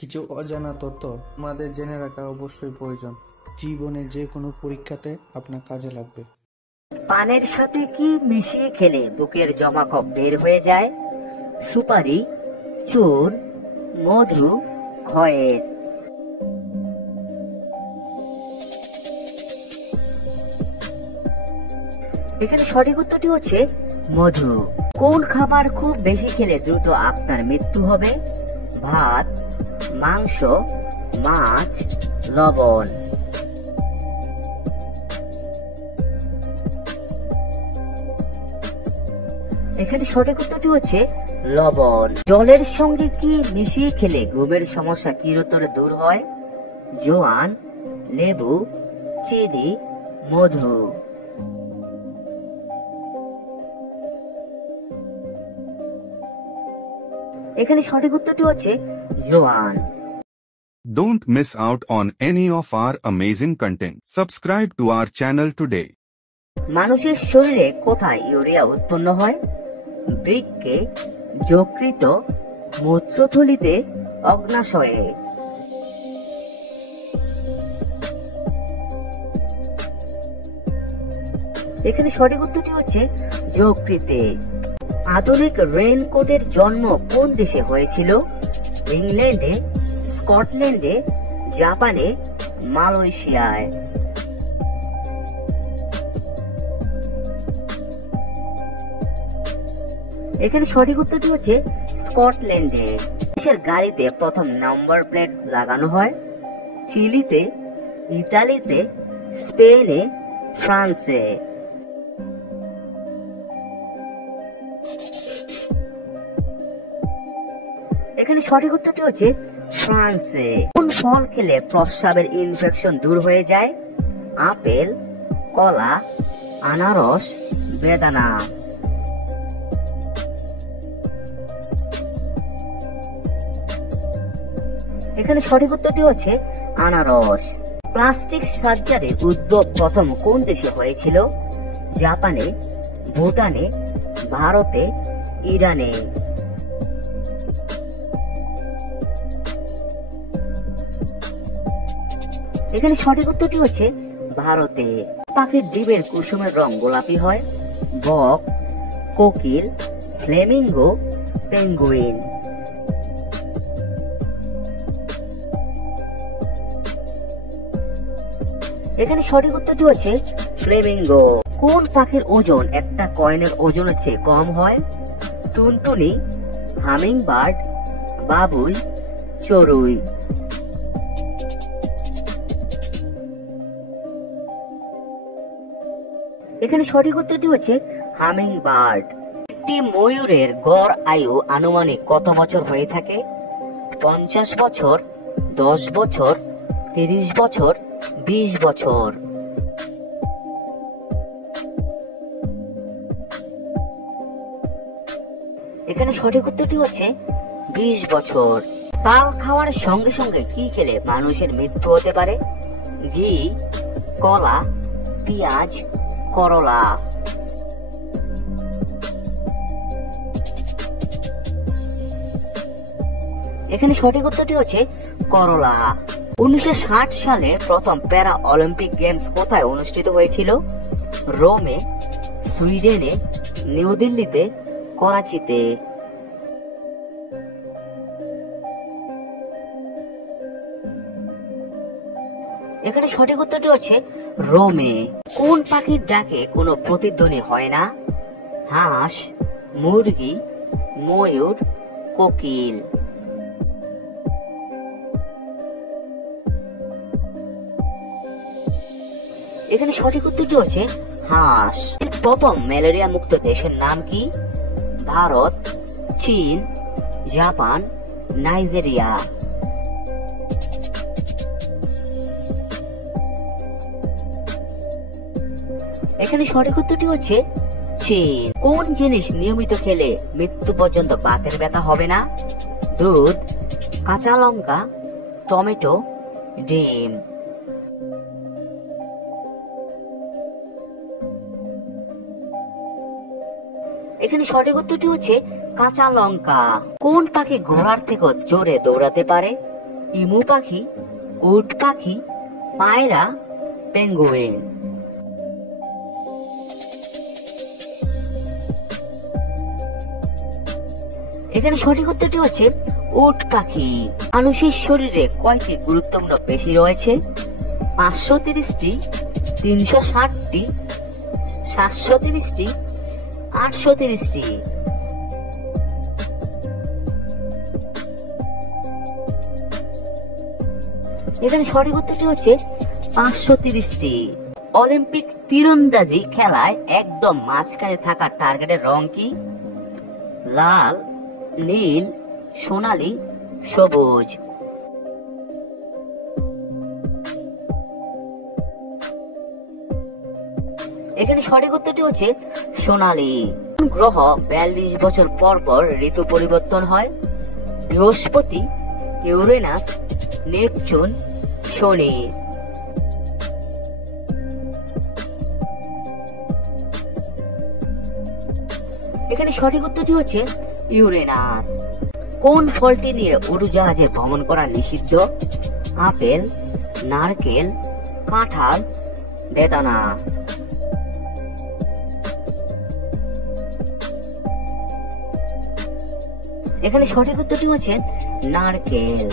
কিছু অজানা তথ্য আমাদের জেনে রাখা অবশ্যই প্রয়োজন। জীবনে যে কোনো পরীক্ষাতে আপনার কাজে লাগবে। পানের সাথে কি মিশিয়ে খেলে বুকের জমা কফ বের হয়ে যায়? সুপারি, চুন, মধু, খয়ের। এখানে সঠিক উত্তরটি হচ্ছে মধু। কোন খাবার খুব বেশি খেলে দ্রুত আপনার মৃত্যু হবে? ভাত, মাংস, মাছ, লবণ। এখানে সঠিক উত্তরটি হচ্ছে লবণ। জলের সঙ্গে কি মিশিয়ে খেলে ঘুমের সমস্যা চিরতরে দূর হয়? জোয়ান, লেবু, চিনি, মধু। এখানে সঠিক উত্তরটি হচ্ছে জোয়ান। Don't miss out on any of our amazing content. Subscribe to our channel today. মানুষের শরীরে কোথায় ইউরিয়া উৎপন্ন হয়? বৃক্কে, যকৃত, মূত্রথলিতে, অগ্নাশয়ে। এখানে সঠিক উত্তরটি হচ্ছে যকৃতে। আধুনিক রেইনকোটের জন্ম কোন দেশে হয়েছিল? ইংল্যান্ডে, স্কটল্যান্ডে, জাপানে, মালয়েশিয়ায়। এখানে সঠিক উত্তরটি হচ্ছে স্কটল্যান্ডে। দেশের গাড়িতে প্রথম নাম্বার প্লেট লাগানো হয়? চিলিতে, ইতালিতে, স্পেনে, ফ্রান্সে। এখানে সঠিক উত্তরটি হচ্ছে ফ্রান্সে। কোন ফল খেলে প্রস্রাবের ইনফেকশন দূর হয়ে যায়? আপেল, কলা, আনারস, বেদানা। এখানে সঠিক উত্তরটি হচ্ছে আনারস। প্লাস্টিক সার্জারির উদ্ভব প্রথম কোন দেশে হয়েছিল? জাপানে, ভুটানে, ভারতে, ইরানে। এখানে সঠিক উত্তরটি হচ্ছে ভারতে। পাখির ডিমের কুসুমের রং গোলাপি হয়? বক, কোকিল, ফ্লেমিঙ্গো, পেঙ্গুইন। এখানে সঠিক উত্তরটি হচ্ছে ফ্লেমিঙ্গো। কোন পাখির ওজন একটা কয়েনের ওজনের চেয়ে কম হয়? টুনটুনি, হামিংবার্ড, বাবুই, চড়ুই। এখানে সঠিক উত্তরটি হচ্ছে হামিংবার্ড। একটি ময়ূরের গড় আয়ু আনুমানিক কত বছর হয়ে থাকে? 50 বছর, 10 বছর, 30 বছর, 20 বছর। এখানে সঠিক উত্তরটি হচ্ছে 20 বছর। তাল খাওয়ার সঙ্গে সঙ্গে কি খেলে মানুষের মৃত্যু হতে পারে? ঘি, কলা, পেঁয়াজ, করলা। এখানে সঠিক উত্তরটি হচ্ছে করলা। 1960 সালে প্রথম প্যারা অলিম্পিক গেমস কোথায় অনুষ্ঠিত হয়েছিল? রোমে, সুইডেনে, নিউ দিল্লিতে, করাচিতে। এখানে সঠিক উত্তরটি হচ্ছে রোমে। কোন পাখির ডাকে কোনো প্রতিধ্বনি হয় না? হাঁস, মুরগি, ময়ূর, কোকিল। এখানে সঠিক উত্তরটি হচ্ছে হাঁস। প্রথম ম্যালেরিয়া মুক্ত দেশের নাম কি? ভারত, চীন, জাপান, নাইজেরিয়া। এখানে সঠিক উত্তরটি হচ্ছে চীন। কোন জিনিস নিয়মিত খেলে মৃত্যু পর্যন্ত বাতের ব্যথা হবে না? দুধ, কাঁচা লঙ্কা, টমেটো, ডিম। এখানে সঠিক উত্তরটি হচ্ছে কাঁচা লঙ্কা। কোন পাখি ঘোড়ার থেকে জোরে দৌড়াতে পারে? ইমু পাখি, উট পাখি, পায়রা, পেঙ্গুইন। এখানে সঠিক উত্তরটি হচ্ছে উট পাখি। মানুষের শরীরে কয়টি গুরুত্বপূর্ণ পেশি রয়েছে? 530টি, 360টি, 730টি, 830টি। এখানে সঠিক উত্তরটি হচ্ছে 530টি। অলিম্পিক তীরন্দাজি খেলায় একদম মাঝখানে থাকা টার্গেটের রং কি? লাল, নীল, সোনালী, সবুজ। এখানে সঠিক উত্তরটি হচ্ছে সোনালী। কোন গ্রহ 42 বছর পর পর ঋতু পরিবর্তন হয়? বৃহস্পতি, ইউরেনাস, নেপচুন, শনি। এখানে সঠিক উত্তরটি হচ্ছে ইউরেনাস। কোন ফলটি নিয়ে উড়োজাহাজে ভ্রমণ করা নিষিদ্ধ? আপেল, নারকেল, কাঁঠাল, বেদানা। এখানে সঠিক উত্তরটি হচ্ছে নারকেল।